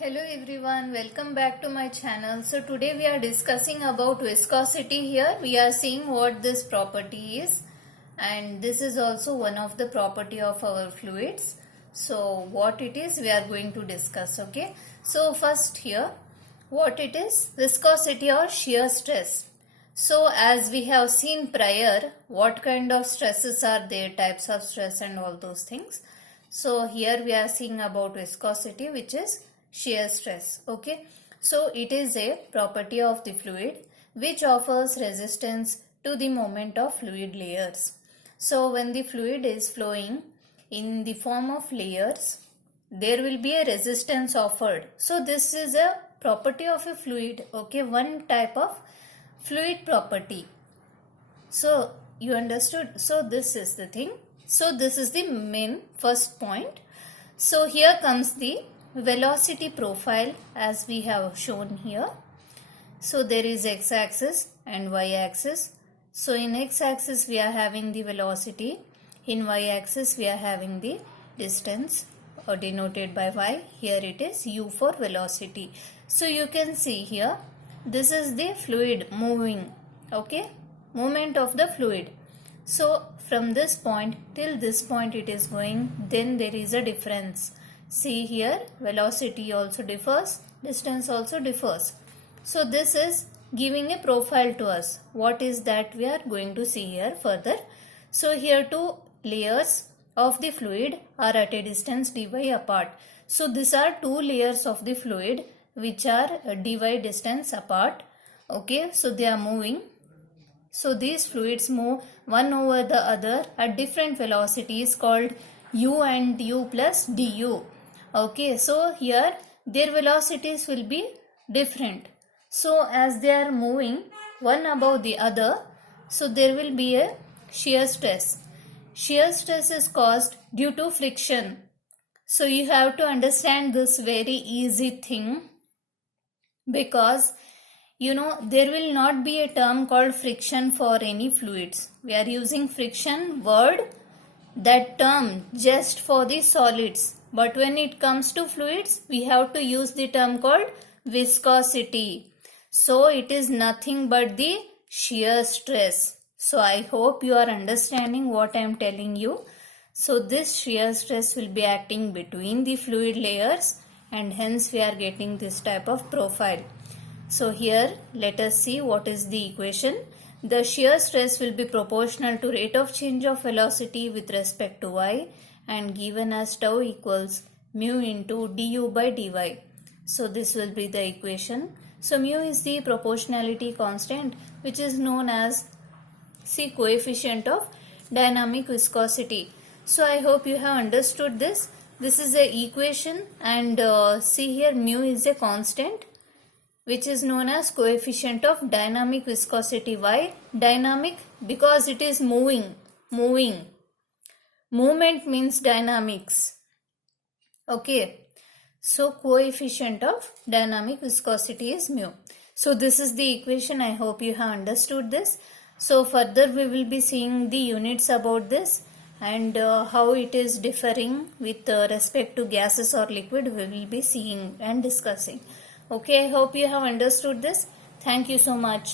Hello everyone, welcome back to my channel. So today we are discussing about viscosity here. We are seeing what this property is, and this is also one of the property of our fluids. So what it is we are going to discuss, okay? So first here, what it is? Viscosity or shear stress. So as we have seen prior, what kind of stresses are there, types of stress and all those things. So here we are seeing about viscosity, which is shear stress. Okay, so it is a property of the fluid which offers resistance to the movement of fluid layers. So when the fluid is flowing in the form of layers, there will be a resistance offered. So this is a property of a fluid, okay, one type of fluid property. So you understood? So this is the thing. So this is the main first point. So here comes the velocity profile as we have shown here. So there is x-axis and y-axis. So in x-axis we are having the velocity. In y-axis we are having the distance or denoted by y. Here it is u for velocity. So you can see here, this is the fluid moving, okay, movement of the fluid. So from this point till this point it is going, then there is a difference. See here, velocity also differs, distance also differs. So this is giving a profile to us. What is that we are going to see here further. So here two layers of the fluid are at a distance dy apart. So these are two layers of the fluid which are dy distance apart. Okay, so they are moving. So these fluids move one over the other at different velocities called u and u plus du. Okay, so here their velocities will be different. So as they are moving one above the other, so there will be a shear stress. Shear stress is caused due to friction. So you have to understand this very easy thing, because you know there will not be a term called friction for any fluids. We are using friction word, that term just for the solids. But when it comes to fluids, we have to use the term called viscosity. So it is nothing but the shear stress. So I hope you are understanding what I am telling you. So this shear stress will be acting between the fluid layers, and hence we are getting this type of profile. So here let us see what is the equation. The shear stress will be proportional to rate of change of velocity with respect to y, and given as tau equals mu into du by dy. So this will be the equation. So mu is the proportionality constant, which is known as the coefficient of dynamic viscosity. So I hope you have understood this. This is the equation, and see here mu is a constant which is known as coefficient of dynamic viscosity. Why dynamic? Because it is moving. Movement means dynamics. Okay. So coefficient of dynamic viscosity is mu. So this is the equation. I hope you have understood this. So further we will be seeing the units about this, and how it is differing with respect to gases or liquid we will be seeing and discussing. Okay, I hope you have understood this. Thank you so much.